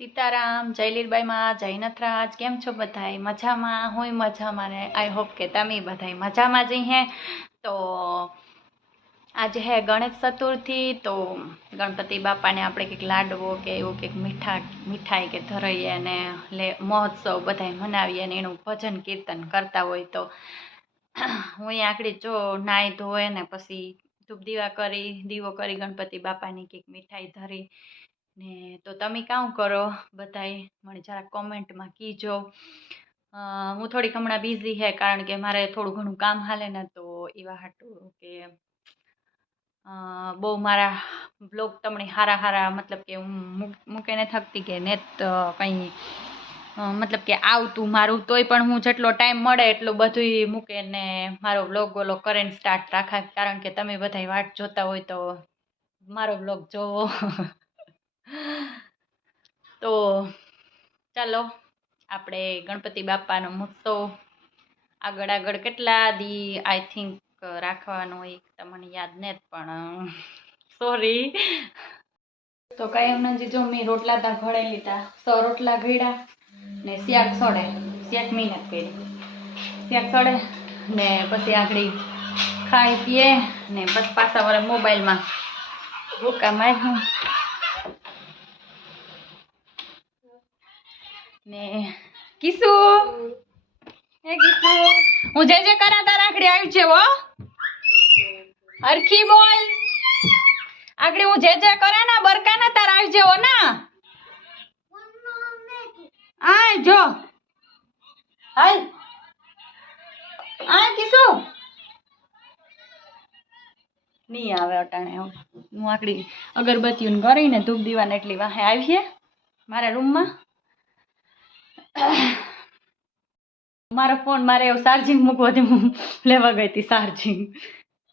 સીતારામ, જય લીરબાઈમાં, જય નથરાજ. કેમ છો બધાય? મજામાં? હું મજામાં ને આઈ હોપ કે તમે બધાય મજામાં જ હે. તો આજે હે ગણેશ ચતુર્થી. તો ગણપતિ બાપાને આપણે કંઈક લાડવો કે એવું કંઈક મીઠાઈ કે ધરાઈએ અને મહોત્સવ બધાય મનાવીએ અને એનું ભજન કીર્તન કરતા હોય. તો હું આકડી જો નાઈ ધોવે ને પછી ધૂપ દીવો કરી ગણપતિ બાપાની કંઈક મીઠાઈ ધરી ને. તો તમે કામ કરો બધાય મને જરાક કોમેન્ટમાં કીજો. હું થોડીક હમણાં બિઝી હે કારણ કે મારે થોડું ઘણું કામ હાલે ને, તો એવા હાટું કે બહુ મારા બ્લોગ તમને હારા મતલબ કે હું મૂકે ને થકતી કે નેત કંઈ મતલબ કે આવતું મારું, તોય પણ હું જેટલો ટાઈમ મળે એટલું બધું મૂકે ને મારો બ્લોગ કરીને સ્ટાર્ટ રાખા, કારણ કે તમે બધા વાટ જોતા હોય તો મારો બ્લોગ જોવો. તો ચાલો આપણે ગણપતિ બાપાનો મહોત્સવ આગળ કેટલા દી આઈ થિંક રાખવાનો હોય તમને યાદ નથી, પણ સોરી. તો કાંઈ એમ નથી, જો મેં રોટલા તા ઘડે લીધા, 100 રોટલા ઘડ્યા ને શાક સડે, શાક મહેનત કરી શાક સડે ને પછી આગળ ખાઈ પીએ ને પછી પાછા વળે મોબાઈલમાં ભૂકા માર્યું ને. કિસુ હે કિસુ, હું જે કરાતા રાખડી આવી છે હો, હરખી બોલ. આગળ હું જે કરે ને બરકાના તાર આવી જેવો ના. આ જો હાલ આ કિસુ નહીં આવે અટાણે. હું આકડી અગરબત્તીઓ કરીને ધૂપ દીવાને એટલી વાહે આવીએ મારા રૂમમાં. મારો ફોન મારે એવું ચાર્જિંગ મૂકવાથી હું લેવા ગઈ હતી ચાર્જિંગ,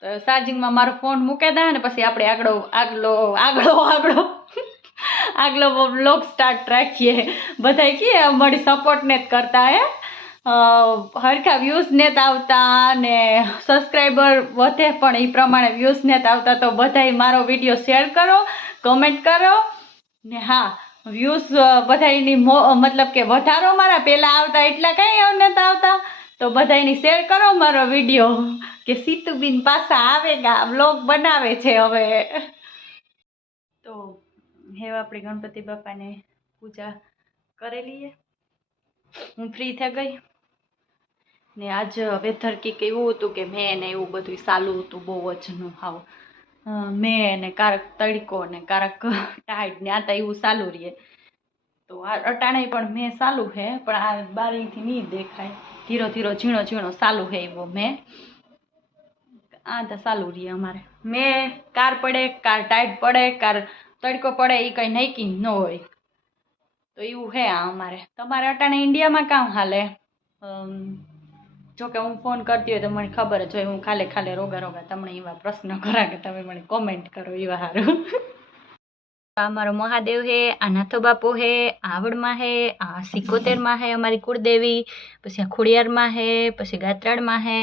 તો ચાર્જિંગમાં મારો ફોન મૂકે દે ને પછી આપણે આગલો વ્લોગ સ્ટાર્ટ રાખીએ. બધા કે અમારી સપોર્ટ ને જ કરતા હે, હરખા વ્યૂઝ ને આવતા ને સબસ્ક્રાઈબર વધે પણ એ પ્રમાણે વ્યૂઝ ને આવતા. તો બધાય મારો વિડીયો શેર કરો, કમેન્ટ કરો ને. હા, વ્યૂઝ બધાની મતલબ કે વધારો મારા પહેલાં આવતા એટલા કંઈ નથી આવતા, તો બધાની શેર કરો મારો વિડીયો કે સીતુબીન પાછા આવેગા, બ્લોગ બનાવે છે હવે. તો હવે આપણે ગણપતિ બાપાને પૂજા કરી લઈએ. હું ફ્રી થઈ ગઈ ને આજ વેધર કંઈક એવું હતું કે મેં ને એવું બધું ચાલુ હતું બહુ જ નું હાવ મેં ને કારક તડકો ને કારક ટાઈટ ને આતા એવું ચાલુ રહીએ. તો આ અટાણે પણ મેં ચાલુ છે, પણ આ બારીથી નહીં દેખાય, ધીરો ઝીણો ચાલુ છે એવો મેં આ તો ચાલુ રહીએ અમારે. મેં કાર પડે, કાર ટાઈટ પડે, કાર તડકો પડે, એ કંઈ નક્કી ન હોય. તો એવું છે આ અમારે. તમારે અટાણે ઇન્ડિયામાં કામ હાલે? જોકે હું ફોન કરતી હોય તો મને ખબર જ હોય, હું ખાલે રોગા તમને એવા પ્રશ્ન કરા કે તમે મને કોમેન્ટ કરો એવા સારું. આ મારો મહાદેવ હે, આ નાથો બાપુ હે, આવડમાં હે, આ 77માં હે અમારી કુળદેવી, પછી આ ખોડિયારમાં હે, પછી ગાત્રાળમાં હે,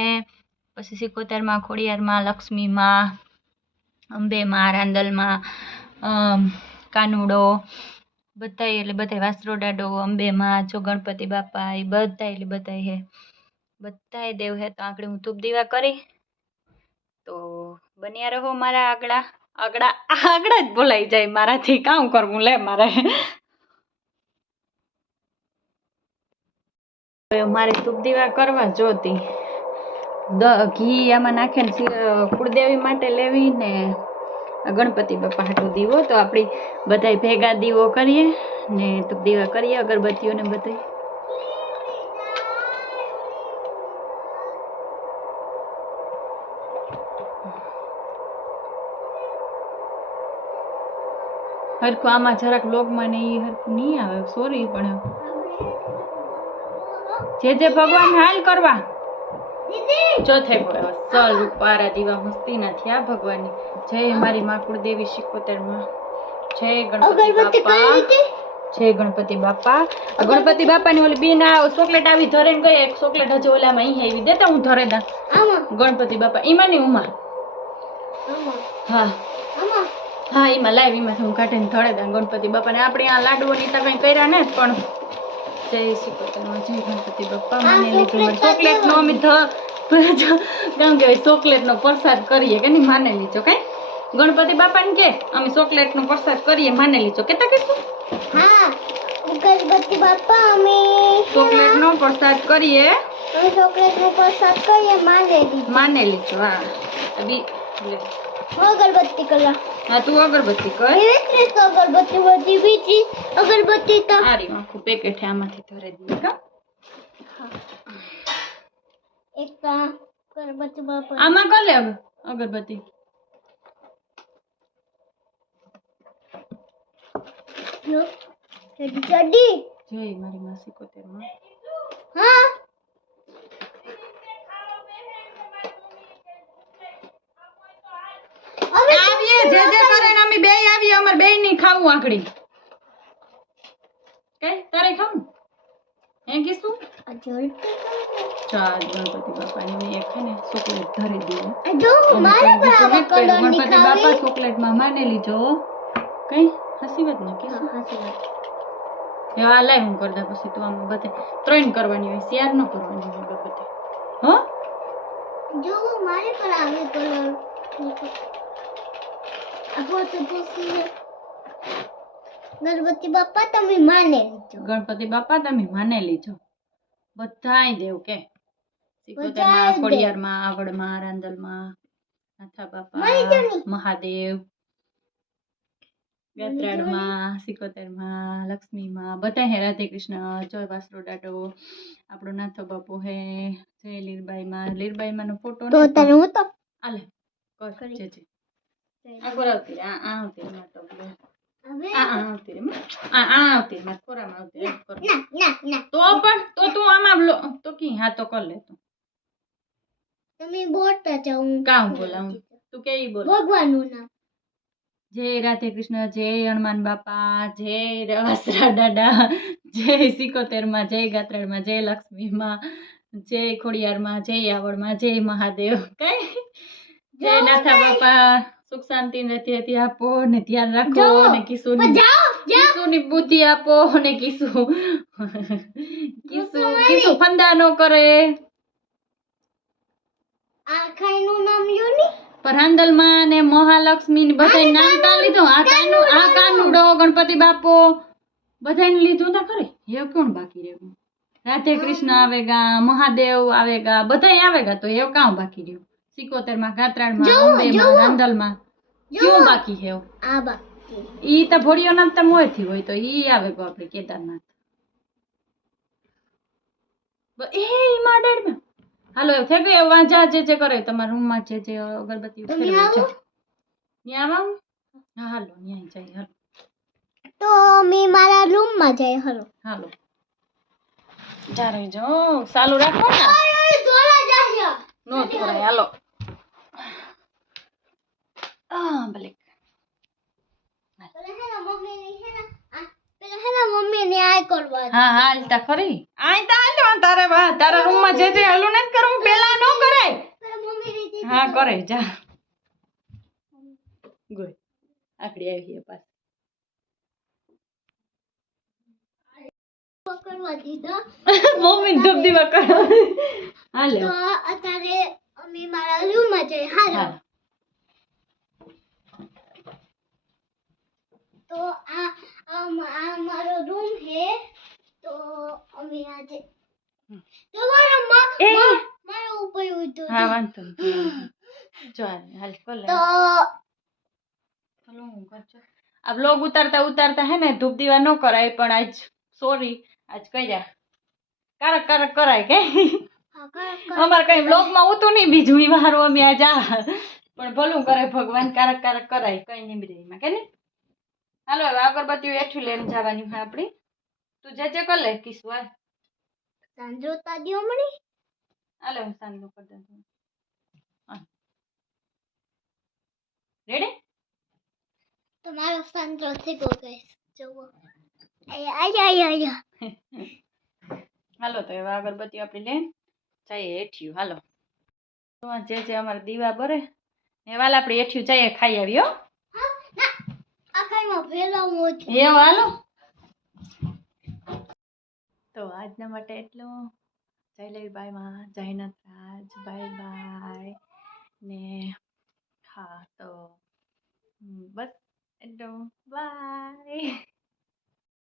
પછી 77માં ખોડિયારમાં, લક્ષ્મીમાં, અંબેમાં, રાંદલમાં, કાનુડો બધાય, એટલે બધા વાસરોડાડો, અંબેમાં જો ગણપતિ બાપા એ બધા એટલે બધા હે, બધાય દેવ હે. તો આગળ હું ધૂપ દીવા કરી. તો બન્યા રહો મારા આગળ જ બોલાઈ જાય મારાથી, કામ કરવું લે મારે. મારે ધૂપ દીવા કરવા જોતી ઘી આમાં નાખે ને કુળદેવી માટે લેવી ને ગણપતિ બાપા હાટું દીવો. તો આપણી બધાય ભેગા દીવો કરીએ ને ધૂપ દીવા કરીએ, અગરબત્તીઓને બધાય. હરખું આમાં જરાક લોગમાં ને એ હરખું નહીં આવે, સોરી. પણ જે ભગવાન હાલ કરવા ચોથે ચલ રૂપારા દીવા મસ્તી ના થયા ભગવાનની. જય મારી માં કુળદેવી 77માં, જય ગણપતિ બાપા, જય ગણપતિ બાપા. ગણપતિ બાપાની ઓલી બેન આ ચોકલેટ આવી ધરે ને ગઈ, એક ચોકલેટ હજુ ઓલામાં અહીં આવી દેતા હું ધરે દા. ગણપતિ બાપા એમાં ની ઉમા. હા હા એમાં લાઈવ એમાં હું કાઢીને ધોળે દા ગણપતિ બાપાને આપણે આ લાડુઓની તો કંઈ કર્યા ને પણ જય શ્રી કૃષ્ણ જય ગણપતિ બાપા મને લીધું ચોકલેટનો અમે કેમ કે ચોકલેટનો પ્રસાદ કરીએ કે નહીં માને લીધો કઈ ગણપતિ બાપાને કે અમે ચોકલેટનો પ્રસાદ કરીએ માને લીધો કેતા કીધું હા ગણપતિ બાપા અમે ચોકલેટનો પ્રસાદ કરીએ ચોકલેટનો પ્રસાદ કરીએ માને લીધો હા અભી અગરબત્તી કલા હા તું અગરબત્તી કર અગરબત્તી બધી બીજી અગરબત્તી તો સારી આખું પેકેટ આમાંથી ધરે દઈએ કા એક અગરબત્તી બાપા આમાં કર લે હવે અગરબત્તી જો ચડી જય મારી માસી કોતેરમાં હા આવીએ જે કરે ને અમે બેય આવીએ અમાર બેય ની ખાવું આકડી કે તારે ખાવું હે કીશું અજલ ચાલ ગણપતિ બાપાની મેં એક છે ને ચોકલેટ ધરી દીધી જો મારે બરાબર કલર ગણપતિ બાપા ચોકલેટ માં માને લીજો કઈ હસી વાત ને કીશું એ આ લાઈ હું કરતા પછી તું આમ બધે 3 કરવાની હોય 4 ન કરવાની હોય ગણપતિ હો જો મારે બરાબર કલર આપો તો પૂછી ગણપતિ બાપા તમે માને લીજો ગણપતિ બાપા તમે માને લીજો બધાય દેવ કે સિકોતરમાં ખોડિયારમાં આવડમાં રાંદલમાં નાથા બાપા મહાદેવ ગાત્રાડમાં સિકોતરમાં લક્ષ્મીમાં બધા હે રાધે કૃષ્ણ જય વાસરો ડાડો આપણો નાથો બાપુ હે જય લીરબાઈમાં નો ફોટો તો તને હું તો આલે કર જે જે આ કરાવતી આ આવતી માં તો હવે આ આવતી આ આવતી માં કોરામાં આવતી કર ના તો પણ તો તું આમાં તો કી હા તો કર લે તું તમે બોલતા જાઓ કામ બોલાવું તું કેઈ બોલ ભગવાનનું નામ જય રાધે કૃષ્ણ જય હનુમાન બાપા જય વાસરા દાદા જય સિકોતેરમાં જય ગાત્રાડમાં જય લક્ષ્મીમાં જય ખોડિયારમાં જય આવડમાં જય મહાદેવ કઈ જય નાથા બાપા સુખ શાંતિ રહેતી હતી આપો ને ધ્યાન રાખો ને કિશુની બુદ્ધિ આપો ને કિશુ ફંદા નો કરે આ ખાઈનું નામ યોની પરહાંદલમાં ને મહાલક્ષ્મી ને બધા નામ તા લીધો આ કાનુડો ગણપતિ બાપો બધાને લીધું તા ખરે એ કોણ બાકી રહ્યું રાધે કૃષ્ણ આવેગા મહાદેવ આવેગા બધા આવેગા તો એ કામ બાકી રહ્યું સિકોતરમાં ગાત્રાડમાં અંબેમાં રાંદલમાં ક્યું બાકી હે આ બાકી ઈ તો ભોળિયો નામ તો મોય થી હોય તો ઈ આવેગો આપણે કેદારનાથ એ માં ડેડ હાલો થઈ ગયો વાંજા જે કરે તમારા રૂમમાં જે અગરબત્તી ફેરવે છે ન્યા આવ હા હાલો ન્યા જાય હાલો તો મે મારા રૂમમાં જાય હાલો જારે જો ચાલુ રાખો ને દોરા જાય નો તોરાય હાલો ભલે મમ્મી ને આ કરવા હા હાલ તા ખરી આય તા હાલો તારે તારા રૂમમાં જે હલું નથી કરવું પેલા નો કરાય હા કરે જા ગોય આકડી આવી પાસ પકડવા દીધા મમ્મી ધબધબા કરો હાલે તો અત્યારે અમે મારા રૂમમાં જઈએ હાલો તો આ મારો રૂમ હે તો અમે આજે તો મારો ઉપર ઉઠો હા વાંધો જો હાલ કર લે તો ચલો હું કરજો આ બ્લોગ ઉતારતા હે ને ધૂપ દીવા ન કરાય પણ આજ સોરી આજ કર્યા કારક કરાય કે અમારે કઈ બ્લોગ માં ઉતું નહીં બીજું વારું અમે આજ પણ ભલું કરે ભગવાન કારક કરાય કઈ નહીં બીજું કે નહીં હાલો હવે અગરબત્તીઓ એઠું લઈને જવાની હોય આપણી તું જે કર લે કિસ્વા સાંજોતા દિયો મને હાલે હું સાંજનું કરી દઉં રેડી તમારો સાંજો થઈ ગયો ગાઈસ જોવો આયા હાલો તો હવે અગરબત્તી આપણે લઈને જઈએ એઠ્યું હાલો તો જે અમારે દીવા બરે ને વાલ આપણે એઠ્યું જઈએ ખાઈ આવ્યો એમાં ફેલાવવો છે. એવું હાલો તો આજના માટે એટલું. જય લવીબાઈમાં જય નટરાજ બાય બાય ને હા તો બસ એટલું બાય.